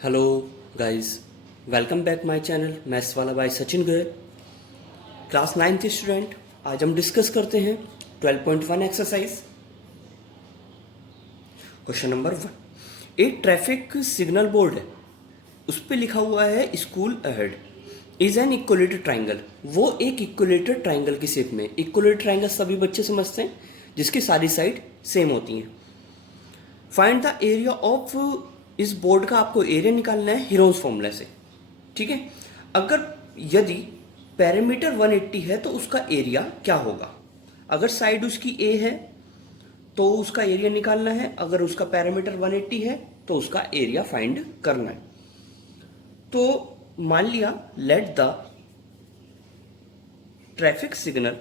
Hello guys, welcome back my channel maths वाला by Sachin Goyal. Class 9th student, आज हम discuss करते हैं 12.1 एक्सरसाइज। Question number 1। एक ट्रैफिक सिग्नल बोर्ड है, उस पर लिखा हुआ है school ahead is an equilateral triangle. वो एक इक्वलेटेड ट्राइंगल की शेप में। इक्वलेटेड ट्राइंगल सभी बच्चे समझते हैं, जिसकी सारी साइड सेम होती हैं। फाइंड द एरिया ऑफ, इस बोर्ड का आपको एरिया निकालना है हीरोन्स फॉर्मूला से। ठीक है, अगर यदि पैरामीटर 180 है तो उसका एरिया क्या होगा। अगर साइड उसकी ए है तो उसका एरिया निकालना है, अगर उसका पैरामीटर 180 है तो उसका एरिया फाइंड करना है। तो मान लिया let the traffic signal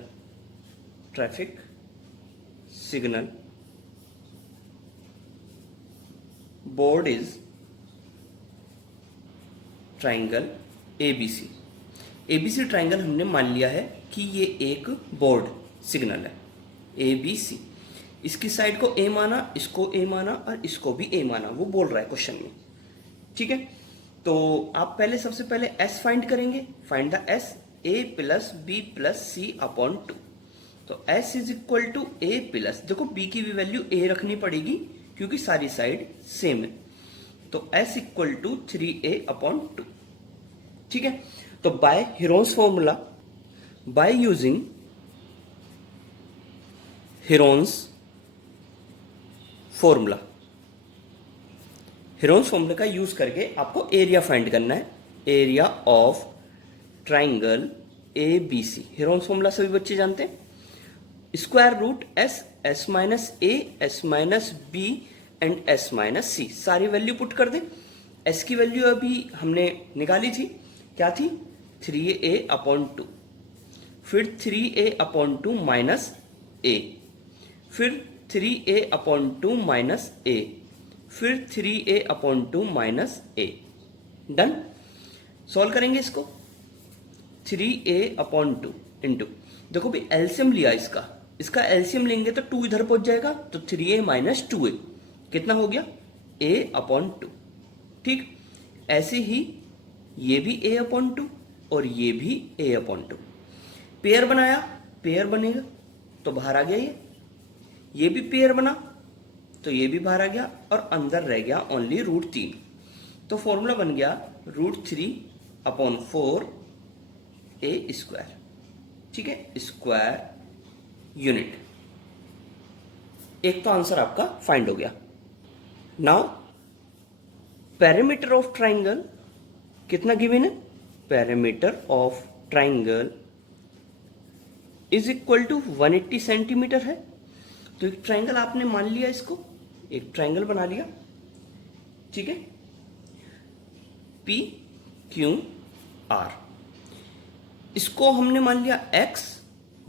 board is triangle ABC. ABC triangle हमने मान लिया है कि ये एक बोर्ड सिग्नल है एबीसी। इसकी साइड को ए माना, इसको ए माना और इसको भी ए माना, वो बोल रहा है क्वेश्चन में। ठीक है, तो आप सबसे पहले एस फाइंड करेंगे। Find the S, A plus B plus C upon 2। तो S is equal to A plus, देखो बी की भी वैल्यू ए रखनी पड़ेगी क्योंकि सारी साइड सेम है। तो s equal to 3a upon 2। ठीक है, तो by Heron's formula, by using Heron's formula का यूज करके आपको एरिया फाइंड करना है। Area of triangle A B C. Heron's formula सभी बच्चे जानते हैं, square root S, S minus A, S minus B and S minus C. सारी वैल्यू पुट कर दें। एस की वैल्यू अभी हमने निकाली थी, क्या थी 3a अपॉन 2, फिर 3a अपॉन 2 माइनस ए, फिर 3a अपॉन 2 माइनस ए, फिर 3a अपॉन 2 माइनस ए। डन। सॉल्व करेंगे इसको। 3a अपॉन 2 इंटू, देखो भी एलसीएम लिया इसका एलसीएम लेंगे तो 2 इधर पहुंच जाएगा, तो 3a माइनस 2a कितना हो गया a अपॉन 2। ठीक, ऐसे ही ये भी a अपॉन 2 और ये भी a अपॉन 2। पेयर बनाया, पेयर बनेगा तो बाहर आ गया ये भी पेयर बना तो ये भी बाहर आ गया और अंदर रह गया ओनली √3। तो फॉर्मूला बन गया √3 अपॉन 4 a स्क्वायर। ठीक है, स्क्वायर यूनिट। एक तो आंसर आपका फाइंड हो गया। नाउ पैरामीटर ऑफ ट्राइंगल कितना गिवन है, parameter of triangle is equal to 180 centimetre है। तो एक ट्राइंगल आपने मान लिया, इसको एक ट्राइंगल बना लिया। ठीक है, पी क्यू आर, इसको हमने मान लिया x,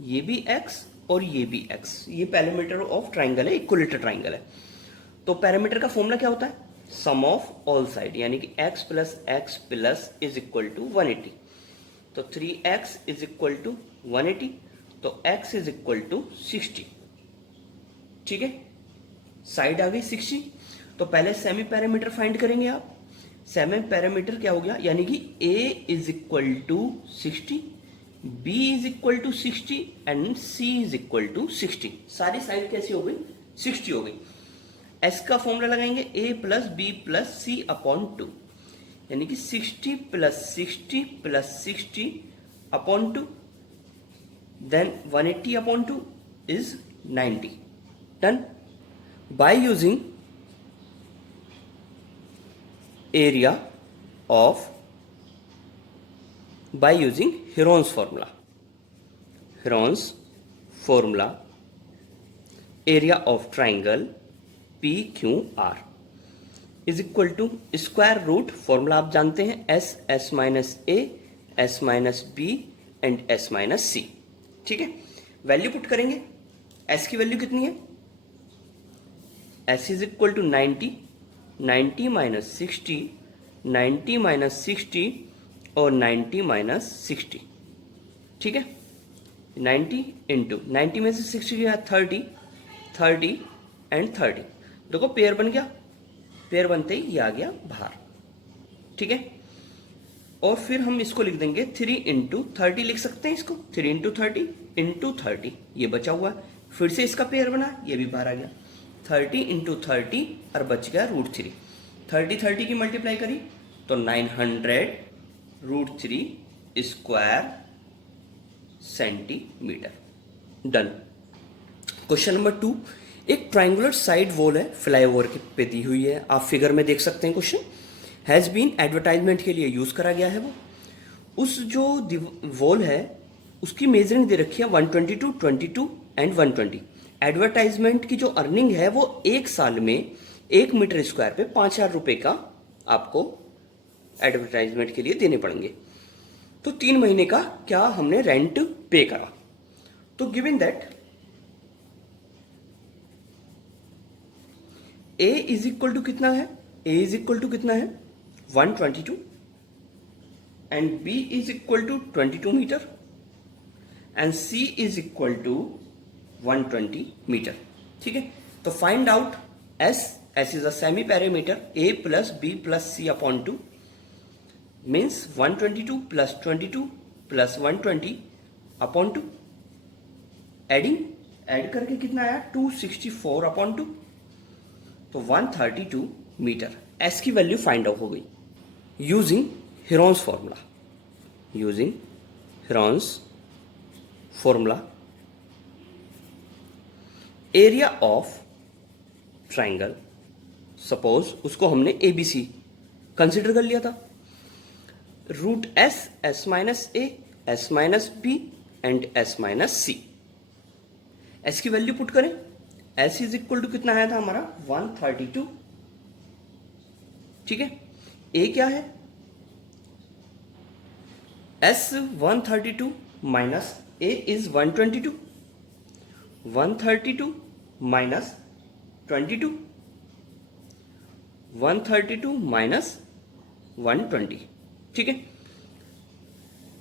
ये भी x और ये भी x। ये पैरामीटर ऑफ ट्राइंगल है, इक्वलेटेड ट्राइंगल है। तो पैरामीटर का फॉर्मूला क्या होता है, सम ऑफ ऑल साइड, यानी कि x plus is equal to 180। तो 3x इज इक्वल टू 180, तो x इज इक्वल टू 60। ठीक है, साइड आ गई 60। तो पहले सेमी पैरामीटर फाइंड करेंगे आप। सेमी पैरामीटर क्या हो गया, यानी कि a is equal to 60, b is equal to 60 and c is equal to 60। सारी साइड कैसी हो गई, 60 हो गई। s का फॉर्मूला लगाएंगे a plus B plus C upon 2, यानी कि 60 plus 60 plus 60 upon 2, then 180 upon 2 is 90। Done. By using area of, by using Heron's formula area of triangle P Q R is equal to square root, formula आप जानते हैं, S, S minus A, S minus B and S minus C. ठीक है, value put करेंगे। S की value कितनी है, S is equal to 90, 90 minus 60, 90 minus 60 और 90 माइनस 60। ठीक है, 90 इंटू 90 में से 60 गया 30, 30 एंड 30। देखो पेयर बन गया, पेयर बनते ही ये आ गया बाहर। ठीक है। और फिर हम इसको लिख देंगे 3 इंटू 30 लिख सकते हैं इसको, 3 इंटू 30 इंटू 30, ये बचा हुआ है। फिर से इसका पेयर बना, ये भी बाहर आ गया, 30 इंटू 30 और बच गया √3। 30 की मल्टीप्लाई करी तो 900 √3 square centimetre. Done. Question number 2, एक ट्राइंगुलर साइड वॉल है, फ्लाईओवर पे दी हुई है, आप फिगर में देख सकते हैं। क्वेश्चन हैज़ बीन एडवर्टाइजमेंट के लिए यूज करा गया है वो। उस जो वॉल है उसकी मेजरिंग दे रखी है 122, 22 एंड 120। एडवर्टाइजमेंट की जो अर्निंग है वो एक साल में 1 मीटर स्क्वायर पे 5,000 रुपए का आपको एडवर्टाइजमेंट के लिए देने पड़ेंगे। तो 3 महीने का क्या हमने रेंट पे करा। तो given that A is equal to कितना है, ए इज इक्वल टू कितना है 122 and B is equal to 22 metre and C is equal to 120 metre. ठीक है, तो find out S is a semi parameter, A plus B plus C upon 2 means 122 plus 22 plus 120 upon 2। Add करके कितना आया 264 upon 2, तो 132 metre. S की value find out हो गई using Heron's formula. Using Heron's formula area of triangle, suppose उसको हमने ABC consider कर लिया था, root S minus A, S minus B and S minus C. S की वैल्यू पुट करें, एस इज इक्वल टू कितना आया था हमारा 132। ठीक है, ए क्या है, S 132 minus A is 122, 132 minus 22, 132 minus 120। ठीक है,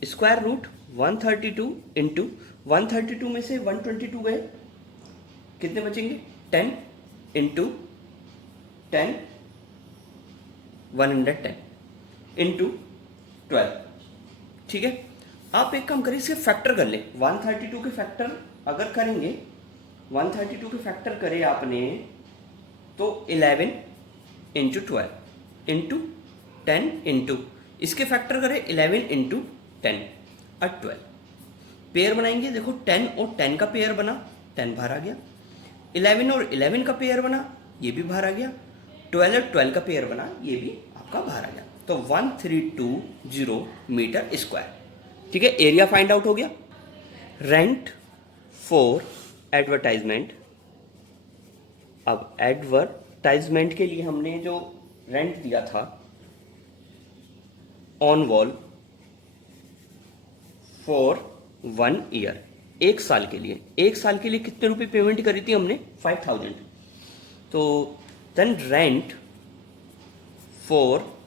स्क्वायर रूट 132 इंटू 132 में से 122 गए, कितने बचेंगे 10 इंटू 10 110 इंटू 12। ठीक है, आप एक काम करिए, इसके फैक्टर कर ले। 132 के फैक्टर अगर करेंगे, 132 के फैक्टर करे आपने तो 11 इंटू 12 इंटू 10 इंटू इसके फैक्टर करें 11 इंटू 10 और 12। पेयर बनाएंगे, देखो 10 और 10 का पेयर बना, 10 बाहर आ गया, 11 और 11 का पेयर बना, ये भी बाहर आ गया, 12 और 12 का पेयर बना, ये भी आपका बाहर आ गया। तो 1320 मीटर स्क्वायर। ठीक है, एरिया फाइंड आउट हो गया। रेंट फॉर एडवर्टाइजमेंट, अब एडवर्टाइजमेंट के लिए हमने जो रेंट दिया था ऑन वॉल फॉर 1 ईयर, एक साल के लिए, एक साल के लिए कितने रुपए पेमेंट करी थी हमने 5000। तो then rent for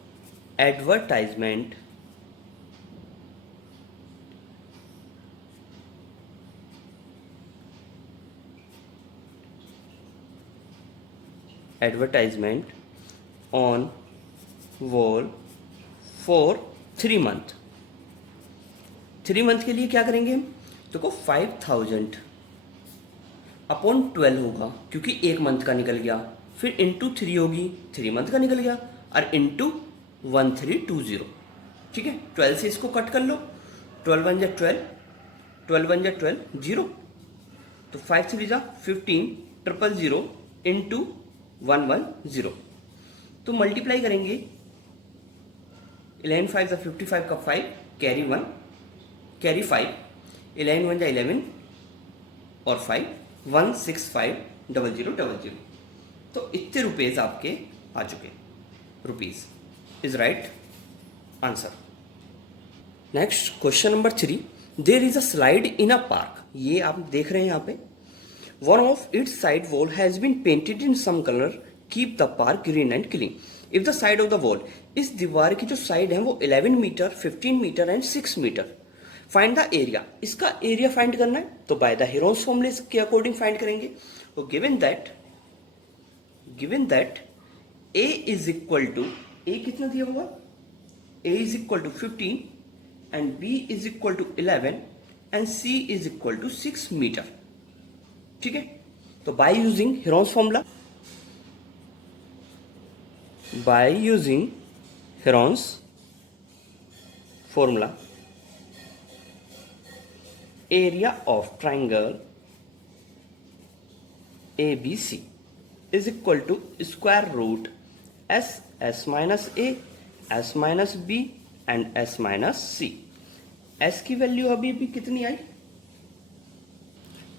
advertisement on wall for 3 month. 3 month के लिए क्या करेंगे हम, देखो 5000 अपॉन 12 होगा, क्योंकि एक मंथ का निकल गया, फिर इंटू 3 होगी, 3 मंथ का निकल गया, और इंटू 1320। ठीक है, 12 से इसको कट कर लो, 12 1 जा 12, 12 1 जा 12 0, तो 5 3 जा 15 000 इंटू 110। तो मल्टीप्लाई करेंगे, 11 5 जा 55 का 5 कैरी 1 कैरी 5, 11 1 जा 11 और 5 1650000। तो इतने रुपीज आपके आ चुके, rupees is right answer. Next question number 3, there is a slide in a park. ये आप देख रहे हैं यहाँ पे, one of its side wall has been painted in some colour, keep the park green and clean. If the side of the wall, इस दीवार की जो साइड है वो 11 metre, 15 metre and 6 metre. Find the area, इसका area find करना है, तो बाय द हेरोन्स फॉर्मूले के अकॉर्डिंग फाइंड करेंगे। तो given that A is equal to, A कितना दिया हुआ A is equal to 15 and B is equal to 11 and C is equal to 6 metre. ठीक है, तो by using Heron's formula, by using Heron's formula, area of triangle ABC is equal to square root s minus a, s minus b and s minus c। s की value अभी भी कितनी आई,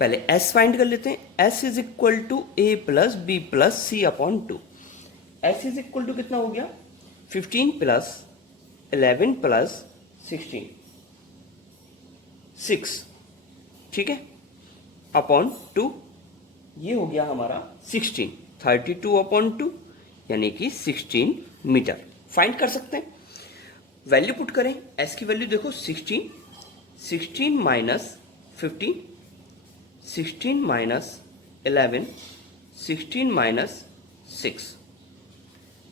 पहले s find कर लेते हैं। s is equal to a plus B plus C upon 2। s is equal to कितना हो गया, 15 प्लस 11 प्लस 16, 6, ठीक है, अपॉन 2, ये हो गया हमारा 16, 32 अपॉन 2 यानी कि 16 मीटर। फाइंड कर सकते हैं, वैल्यू पुट करें। s की वैल्यू देखो 16, 16 माइनस 15, 16 माइनस 11, 16 माइनस 6,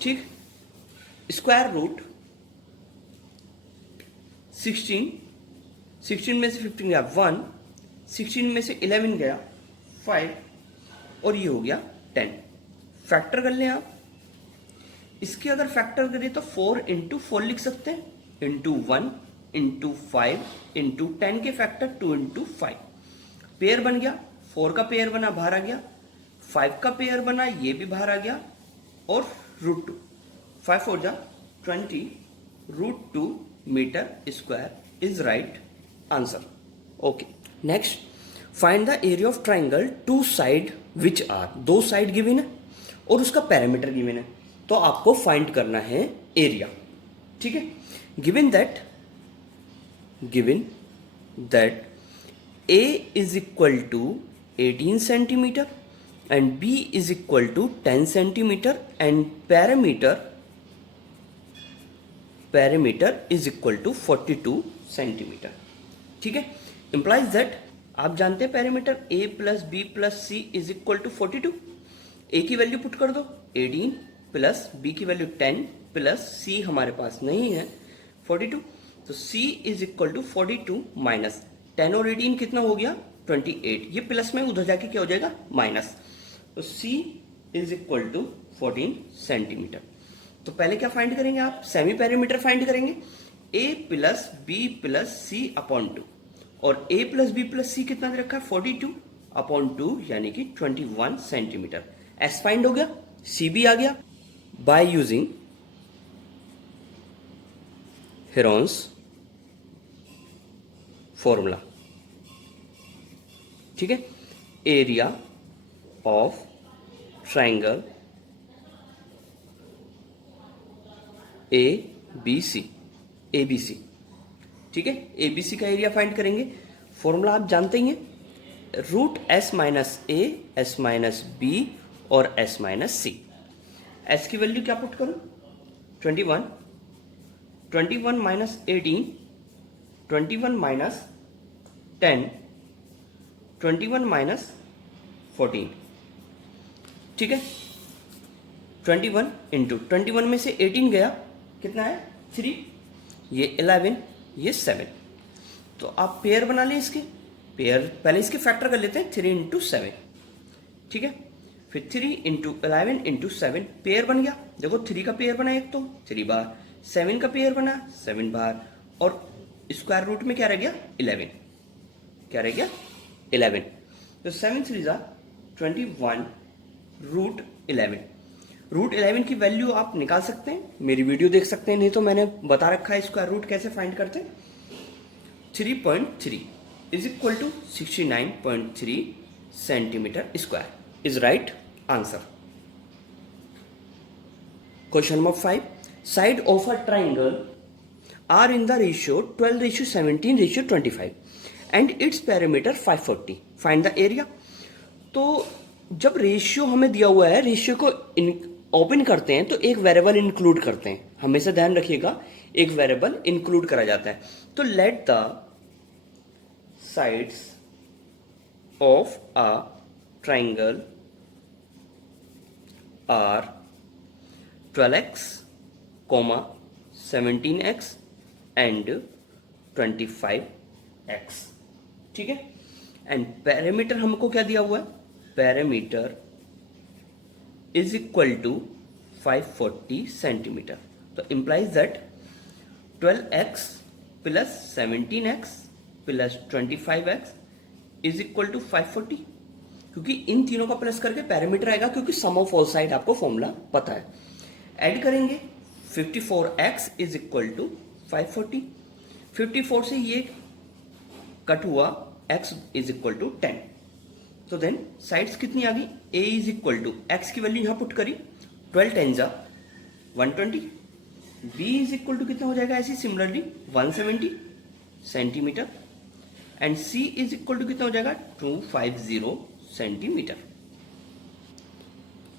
ठीक। स्क्वायर रूट 16, 16 में से 15 गया 1, 16 में से 11 गया 5 और ये हो गया 10। फैक्टर कर लें आप, इसके अगर फैक्टर करें तो 4 इंटू 4 लिख सकते हैं, इंटू 1 इंटू 5 इंटू 10 के फैक्टर 2 इंटू 5। पेयर बन गया, 4 का पेयर बना बाहर आ गया, 5 का पेयर बना ये भी बाहर आ गया और रूट 2, 5 4 जा 20, root 2 metre square is right answer. Okay, next find the area of triangle two side which are, दो साइड गिवन है और उसका पैरामीटर गिवन है, तो आपको फाइंड करना है एरिया। ठीक है, given that A is equal to 18 centimetre and B is equal to 10 centimetre and parameter is equal to 42 centimetre. ठीक है, इंप्लाइज दैट, आप जानते हैं parameter A plus B plus C is equal to 42। A की value put कर दो 18 plus B की value 10 plus C हमारे पास नहीं है 42, तो C is equal to 42 minus 10 और 18 कितना हो गया 28, ये प्लस में उधर जाके क्या हो जाएगा माइनस, तो C is equal to 14 centimetre. तो पहले क्या फाइंड करेंगे आप, सेमी पैरामीटर फाइंड करेंगे, A plus B plus C upon 2, और A plus B plus C कितना दे रखा है 42 अपॉन 2 यानी कि 21 सेंटीमीटर। S फाइंड हो गया, C भी आ गया। बाय यूजिंग हेरॉन्स फॉर्मूला, ठीक है, एरिया ऑफ ट्राइंगल ABC, ठीक है, ABC का एरिया फाइंड करेंगे। फॉर्मूला आप जानते ही हैं, root S minus A, S minus B और S माइनस C। S की वैल्यू क्या पुट करूं 21, 21 माइनस 18, 21 माइनस 10, 21 माइनस 14, ठीक है, 21 इंटू 21 में से 18 गया कितना है 3, ये 11, ये 7, तो आप पेयर बना लें इसके, पेयर पहले इसके फैक्टर कर लेते हैं 3 इंटू 7, ठीक है, फिर 3 इंटू 11 इंटू 7 पेयर बन गया, देखो 3 का पेयर बना एक तो 3 बार, 7 का पेयर बना 7 बार, और स्क्वायर रूट में क्या रह गया 11, क्या रह गया 11, तो 7 3 जा 21 रूट 11। रूट 11 की वैल्यू आप निकाल सकते हैं, मेरी वीडियो देख सकते हैं, नहीं तो मैंने बता रखा है स्क्वायर रूट कैसे फाइंड करते हैं। 3.3 is equal to 69.3 centimetre square is right answer. Question number 5, side of a triangle are in the ratio 12:17:25 and its parameter 540, find the area. तो जब रेशियो हमें दिया हुआ है, रेशियो को ओपन करते हैं तो एक वेरिएबल इंक्लूड करते हैं, हमेशा ध्यान रखिएगा एक वेरिएबल इंक्लूड करा जाता है। तो let the sides of a triangle are 12x, 17x and 25x, ठीक है। एंड पैरामीटर हमको क्या दिया हुआ है, parameter is equal to 540 centimetre. तो implies that 12x plus 17x plus 25x is equal to 540, क्योंकि इन तीनों का प्लस करके पैरामीटर आएगा, क्योंकि सम ऑफ ऑल साइड आपको फॉर्मूला पता है। ऐड करेंगे 54x इज इक्वल टू 540, 54 से ये कट हुआ, x इज इक्वल टू 10। तो देन साइड्स कितनी आ गई, a is equal to x की वैल्यू यहां पुट करी, 12 10 जा 120, b इज इक्वल टू कितना हो जाएगा, ऐसी similarly 170 centimetre, and c is equal to कितना हो जाएगा 250 सेंटीमीटर।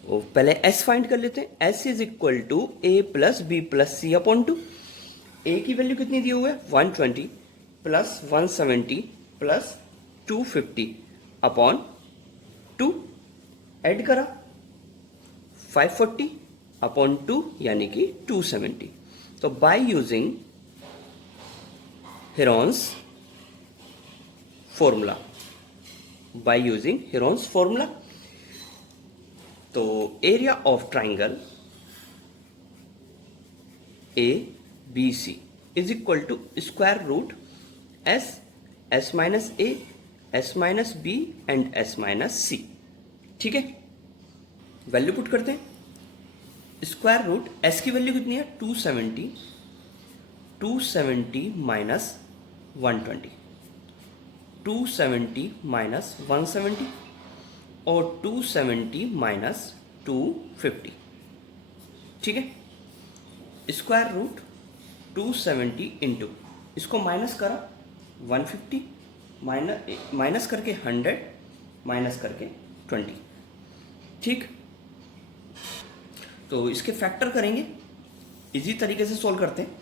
पहले s फाइंड कर लेते हैं। s is equal to a plus B plus C upon 2। a की वैल्यू कितनी दी हुई है 120 प्लस 170 प्लस 250 अपॉन 2, ऐड करा 540 अपॉन 2 यानी कि 270। तो by using Heron's formula, by using Heron's formula, तो area of triangle A B C is equal to square root S, S minus A, S minus B and S minus C, ठीक है। Value put करते हैं। Square root S की value कितनी है 270, 270 minus 120, 270 minus 170 और 270 minus 250, ठीक है। स्क्वायर रूट 270 इंटू, इसको माइनस करा 150, माइनस करके 100, माइनस करके 20, ठीक। तो इसके फैक्टर करेंगे, इजी तरीके से सॉल्व करते हैं।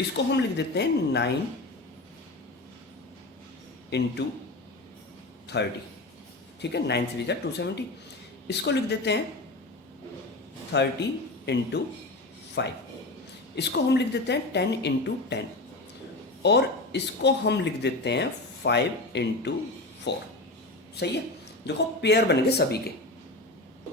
इसको हम लिख देते हैं 9 इंटू 30, ठीक है, 9 3 270। इसको लिख देते हैं 30 इंटू 5, इसको हम लिख देते हैं 10 इंटू 10, और इसको हम लिख देते हैं 5 इंटू 4, सही है। देखो पेयर बन गए सभी के,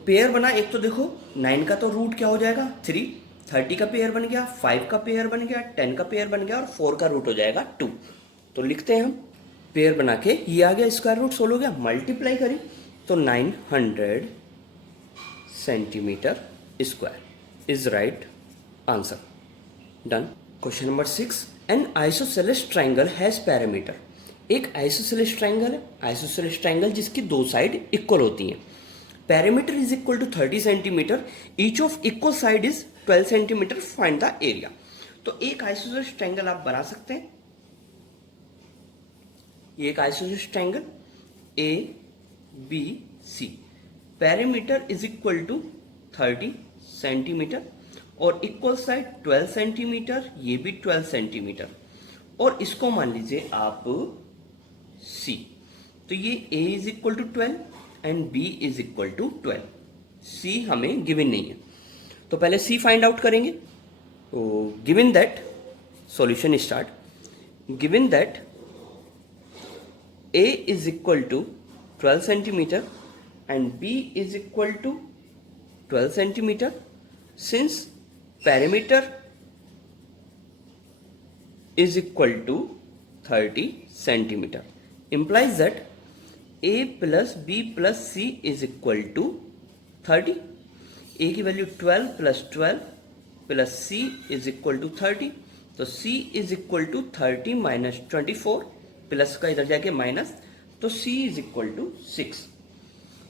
पेयर बना। एक तो देखो 9 का तो रूट क्या हो जाएगा 3, 30 का पेयर बन गया, 5 का पेयर बन गया, 10 का पेयर बन गया और 4 का रूट हो जाएगा 2। तो लिखते हैं हम पेयर बना के, ये आ गया स्क्वायर रूट, सोल्व हो गया, मल्टीप्लाई करी तो 900 centimetre square is right answer. Done. Question number 6, an isosceles triangle has parameter. एक आइसोसेलेस ट्राइंगल है, आइसोसेलेस ट्राइंगल जिसकी दो साइड इक्वल होती हैं। Parameter is equal to 30 centimetre, each of equal side is 12 centimetre, find the area. तो एक isosceles triangle आप बना सकते हैं। ये एक isosceles triangle A B C, parameter is equal to 30 centimetre और इक्वल साइड 12 सेंटीमीटर, ये भी 12 सेंटीमीटर, और इसको मान लीजिए आप सी। तो ये A is equal to 12 and B is equal to 12, C हमें गिवन नहीं है। तो पहले सी फाइंड आउट करेंगे। तो given that, solution start, given that A is equal to 12 centimeter and B is equal to 12 centimeter, since perimeter is equal to 30 centimeter, implies that A plus B plus C is equal to 30. A की value 12 plus 12 plus C is equal to 30, तो C is equal to 30 minus 24, plus का इधर जाके minus, तो C is equal to 6।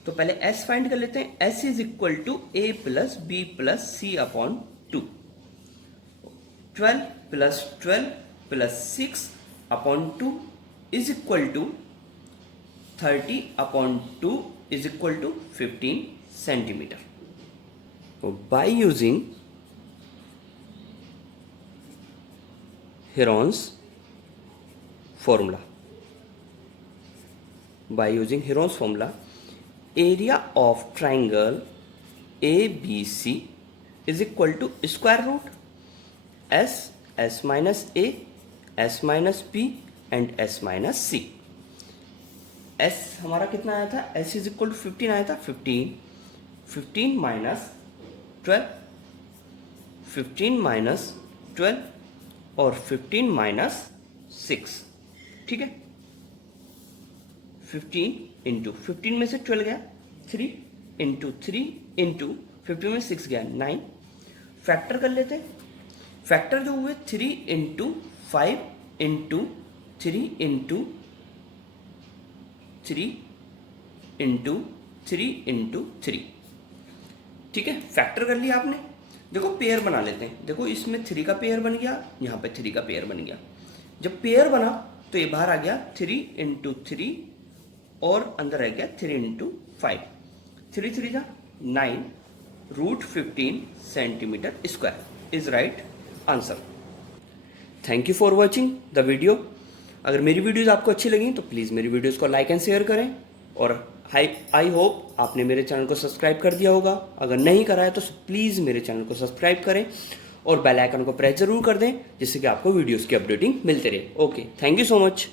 तो पहले S find कर लेते हैं। S is equal to A plus B plus C upon 2, 12 plus 12 plus 6 upon 2 is equal to 30 upon 2 is equal to 15 centimetre. तो by using Heron's formula, by using Heron's formula, area of triangle ABC is equal to square root S, S minus A, S minus B and S minus C. S हमारा कितना आया था, S is equal to 15 आया था, 15 minus 12, 15 minus 12 और 15 minus 6, ठीक है। 15 into 15 में से 12 गया, 3 इंटू 3 इंटू 15 में 6 गया, 9। फैक्टर कर लेते हैं, फैक्टर जो हुए 3 into 5 into 3 into 3 into 3 into 3, ठीक है। फैक्टर कर लिया आपने। देखो पेयर बना लेते हैं, देखो इसमें 3 का पेयर बन गया, यहाँ पे 3 का पेयर बन गया। जब पेयर बना तो ये बाहर आ गया 3 इंटू 3 और अंदर रह गया 3 इंटू 5, 3 3 जा 9, root 15 centimetre square is right answer. Thank you for watching the video. अगर मेरी वीडियोज़ आपको अच्छी लगी तो प्लीज़ मेरी वीडियोज़ को लाइक एंड शेयर करें, और आई होप आपने मेरे चैनल को सब्सक्राइब कर दिया होगा। अगर नहीं करा है तो प्लीज़ मेरे चैनल को सब्सक्राइब करें और बेल आइकन को प्रेस जरूर कर दें, जिससे कि आपको वीडियोज़ की अपडेटिंग मिलते रहे। Okay, thank you so much.